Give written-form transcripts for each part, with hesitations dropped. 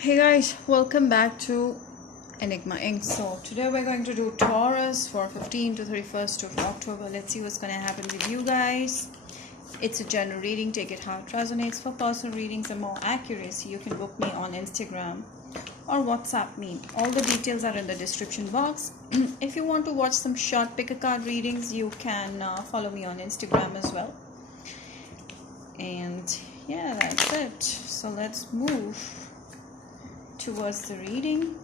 Hey guys, welcome back to Enigma Inc. So today we're going to do Taurus for 15 to 31st of October. Let's see what's going to happen with you guys. It's a general reading. Take it how it resonates. For personal readings and more accuracy, you can book me on Instagram or WhatsApp me. All the details are in the description box. If you want to watch some short pick a card readings, you can follow me on Instagram as well. And yeah, that's it. So let's move towards the reading.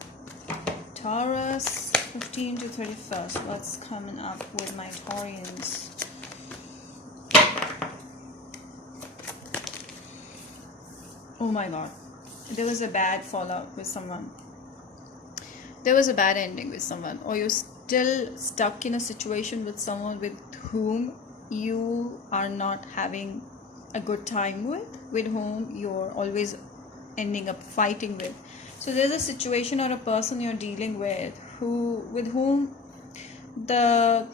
Taurus 15 to 31st. What's coming up with my Taurians? Oh my god. There was a bad fallout with someone. There was a bad ending with someone, or you're still stuck in a situation with someone with whom you are not having a good time with whom you're always ending up fighting with. So there's a situation or a person you're dealing with with whom there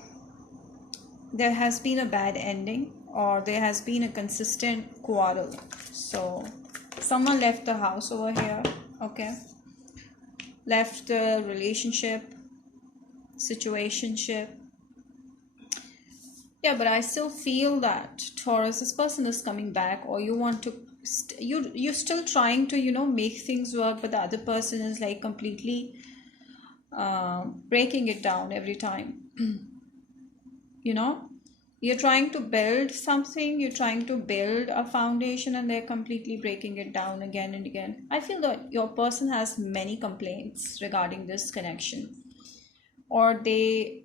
has been a bad ending, or there has been a consistent quarrel. So someone left the house over here, okay, left the relationship, situationship. Yeah, but I still feel that Taurus, this person is coming back, or you want to you're still trying to make things work, but the other person is like completely breaking it down every time. you know you're trying to build something, you're trying to build a foundation, and they're completely breaking it down again and again. I feel that your person has many complaints regarding this connection, or they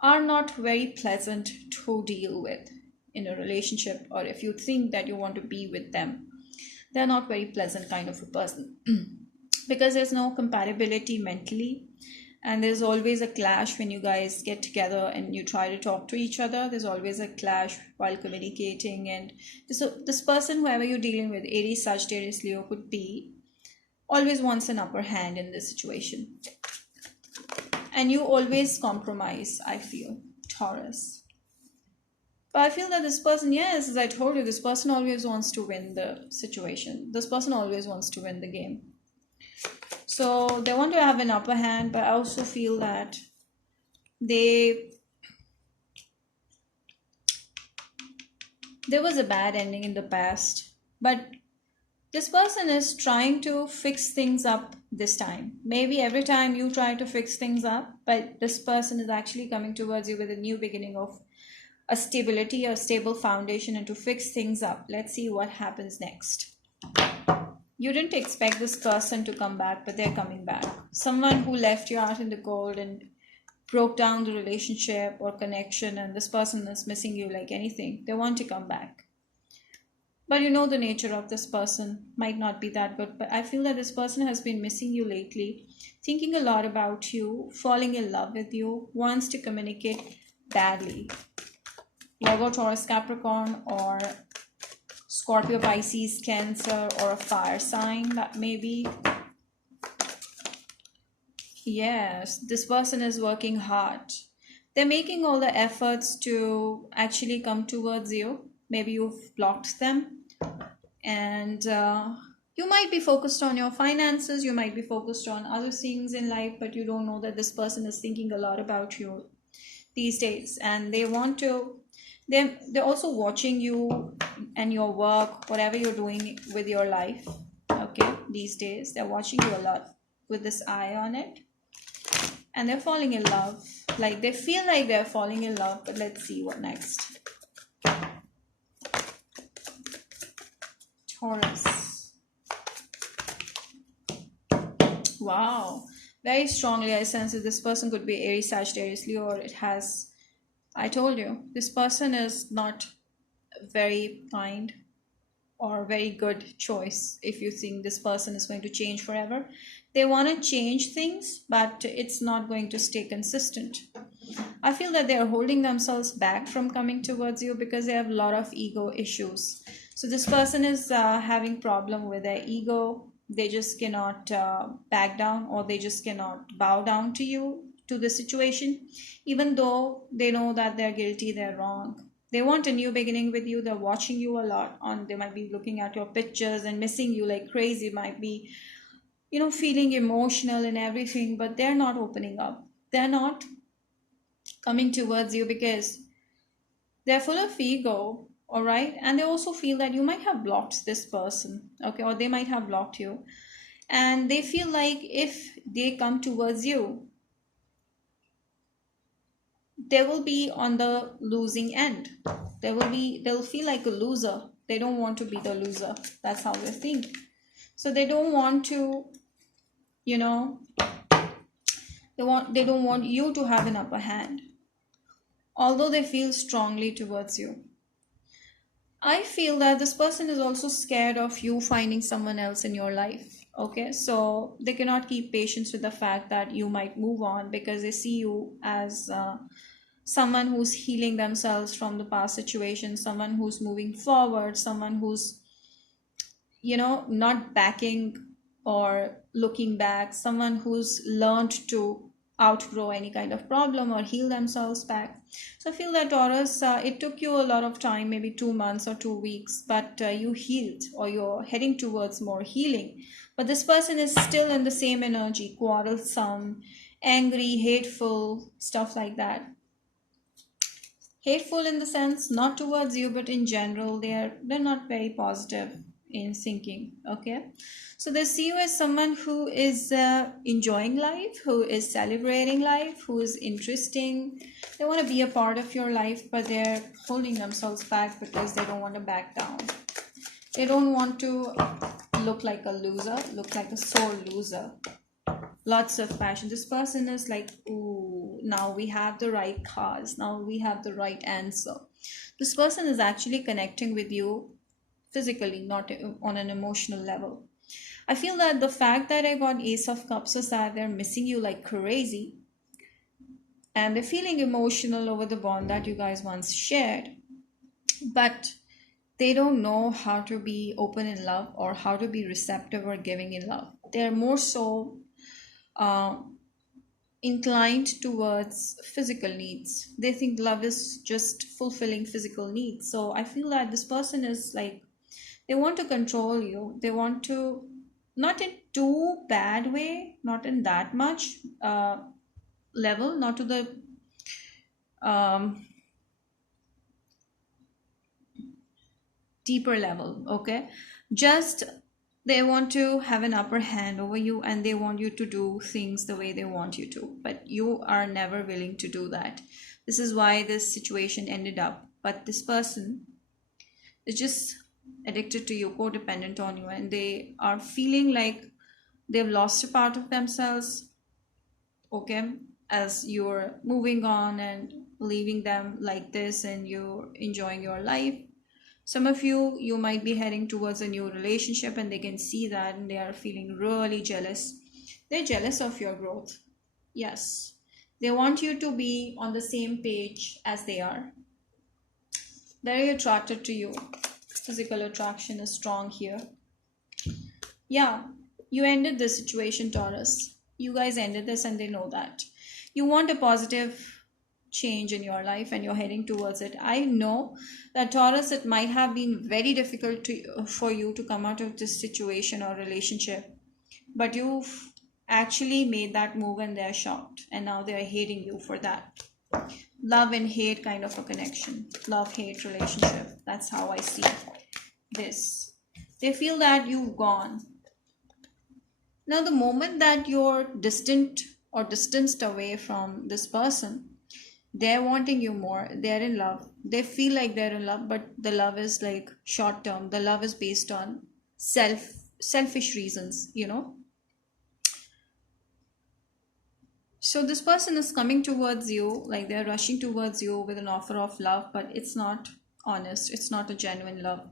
are not very pleasant to deal with in a relationship, or if you think that you want to be with them, they're not very pleasant kind of a person. Because there's no compatibility mentally, and there's always a clash when you guys get together and you try to talk to each other. There's always a clash while communicating, and this person, whoever you're dealing with, Aries, Sagittarius, Leo, could be, always wants an upper hand in this situation, and you always compromise, I feel, Taurus. But I feel that this person, yes, as I told you, this person always wants to win the situation. This person always wants to win the game. So they want to have an upper hand, but I also feel that they there was a bad ending in the past, but this person is trying to fix things up this time. Maybe every time you try to fix things up, but this person is actually coming towards you with a new beginning of a stability, a stable foundation, and to fix things up. Let's see what happens next. You didn't expect this person to come back, but they're coming back. Someone who left you out in the cold and broke down the relationship or connection, and this person is missing you like anything. They want to come back. But you know the nature of this person might not be that good. But I feel that this person has been missing you lately, thinking a lot about you, falling in love with you, wants to communicate badly. Virgo, Taurus, Capricorn, or Scorpio, Pisces, Cancer, or a fire sign, that may be. Yes, this person is working hard. They're making all the efforts to actually come towards you. Maybe you've blocked them, and you might be focused on your finances, you might be focused on other things in life, but you don't know that this person is thinking a lot about you these days, and they want to they're also watching you and your work, whatever you're doing with your life. Okay, these days they're watching you a lot with this eye on it, and they're falling in love. Like, they feel like they're falling in love, but let's see what next. Taurus. Wow, very strongly I sense that this person could be Aries, Sagittarius, Leo, or it has, I told you, this person is not very kind or very good choice if you think this person is going to change forever. They want to change things, but it's not going to stay consistent. I feel that they are holding themselves back from coming towards you because they have a lot of ego issues. So this person is having problem with their ego. They just cannot back down, or they just cannot bow down to you, to the situation, even though they know that they're guilty, they're wrong. They want a new beginning with you. They're watching you a lot on, they might be looking at your pictures and missing you like crazy. Might be feeling emotional and everything, but they're not opening up. They're not coming towards you because they're full of ego, all right? And they also feel that you might have blocked this person, okay? Or they might have blocked you. And they feel like if they come towards you, they will be on the losing end. They'll feel like a loser. They don't want to be the loser. That's how they think. So they don't want to, you know, they don't want you to have an upper hand, although they feel strongly towards you. I feel that this person is also scared of you finding someone else in your life. Okay, so they cannot keep patience with the fact that you might move on because they see you as someone who's healing themselves from the past situation, someone who's moving forward, someone who's, not backing or looking back, someone who's learned to outgrow any kind of problem or heal themselves back. So I feel that Taurus, it took you a lot of time, maybe 2 months or 2 weeks, but you healed, or you're heading towards more healing. But this person is still in the same energy, quarrelsome, angry, hateful, stuff like that. Hateful in the sense not towards you, but in general, they're not very positive in thinking. Okay, so they see you as someone who is enjoying life, who is celebrating life, who is interesting. They want to be a part of your life, but they're holding themselves back because they don't want to back down. They don't want to look like a loser, look like a sore loser. Lots of passion. This person is like, ooh, now we have the right cause, now we have the right answer. This person is actually connecting with you physically, not on an emotional level. I feel that the fact that I got Ace of Cups is that they're missing you like crazy, and they're feeling emotional over the bond that you guys once shared, but they don't know how to be open in love or how to be receptive or giving in love. They're more so uh, inclined towards physical needs. They think love is just fulfilling physical needs. So I feel that this person is like, they want to control you. They want to, not in too bad way, not in that much level, not to the um, deeper level, okay? Just they want to have an upper hand over you, and they want you to do things the way they want you to, but you are never willing to do that. This is why this situation ended up. But this person is just addicted to you, codependent on you, and they are feeling like they've lost a part of themselves, okay, as you're moving on and leaving them like this and you're enjoying your life. Some of you might be heading towards a new relationship, and they can see that and they are feeling really jealous. They're jealous of your growth. Yes. They want you to be on the same page as they are. Very attracted to you. Physical attraction is strong here. Yeah, you ended this situation, Taurus. You guys ended this, and they know that. You want a positive change in your life, and you're heading towards it. I know that, Taurus, it might have been very difficult for you to come out of this situation or relationship, but you've actually made that move, and they're shocked, and now they're hating you for that. Love and hate kind of a connection, love hate relationship. That's how I see this. They feel that you've gone. Now, the moment that you're distant or distanced away from this person, they're wanting you more. They're in love. They feel like they're in love, but the love is like short term. The love is based on selfish reasons. So this person is coming towards you, like they're rushing towards you with an offer of love, but it's not honest. It's not a genuine love.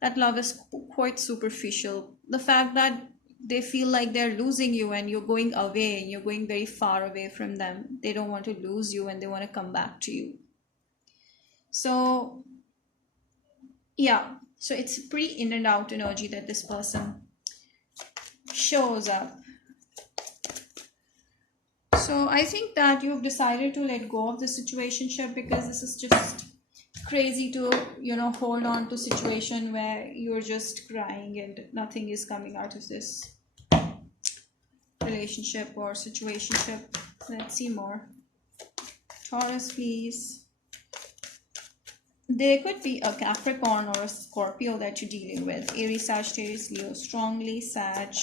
That love is quite superficial. The fact that they feel like they're losing you and you're going away and you're going very far away from them, they don't want to lose you and they want to come back to you. So yeah, so it's pretty in and out energy that this person shows up. So I think that you've decided to let go of the situationship because this is just crazy to hold on to situation where you're just crying and nothing is coming out of this. relationship or situationship. Let's see more. Taurus, please. There could be a Capricorn or a Scorpio that you're dealing with. Aries, Sagittarius, Leo. Strongly, Sag.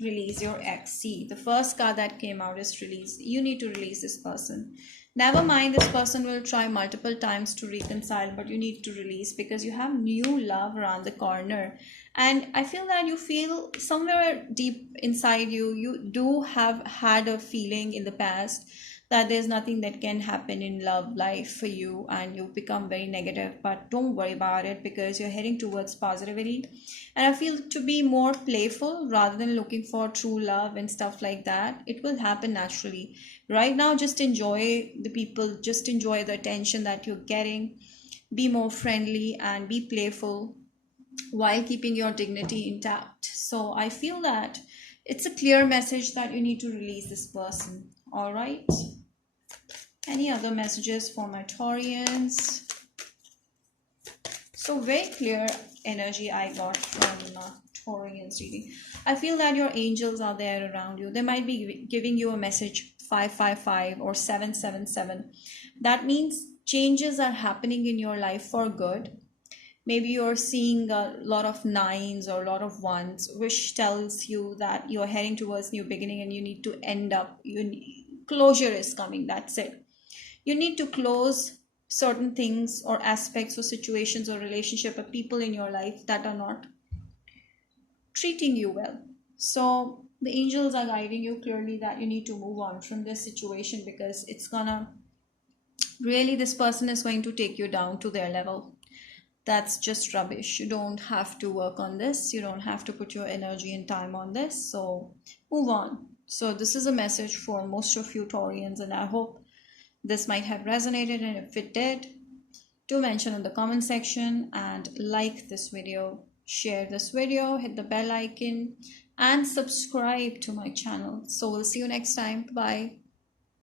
Release your ex. See, the first card that came out is release. You need to release this person. Never mind, this person will try multiple times to reconcile, but you need to release because you have new love around the corner. And I feel that you feel somewhere deep inside you, you do have had a feeling in the past that there's nothing that can happen in love life for you, and you become very negative. But don't worry about it because you're heading towards positivity. And I feel to be more playful rather than looking for true love and stuff like that. It will happen naturally. Right now, just enjoy the people, just enjoy the attention that you're getting. Be more friendly and be playful while keeping your dignity intact. So I feel that it's a clear message that you need to release this person. All right. Any other messages for my Taurians? So very clear energy I got from Taurians reading. I feel that your angels are there around you. They might be giving you a message 555 or 777. That means changes are happening in your life for good. Maybe you're seeing a lot of nines or a lot of ones, which tells you that you're heading towards new beginning and you need to end up, closure is coming. That's it. You need to close certain things or aspects or situations or relationship or people in your life that are not treating you well. So the angels are guiding you clearly that you need to move on from this situation because it's gonna really, this person is going to take you down to their level. That's just rubbish. You don't have to work on this. You don't have to put your energy and time on this. So move on. So this is a message for most of you Taurians, and I hope this might have resonated, and if it did, do mention in the comment section and like this video, share this video, hit the bell icon and subscribe to my channel. So we'll see you next time. Bye.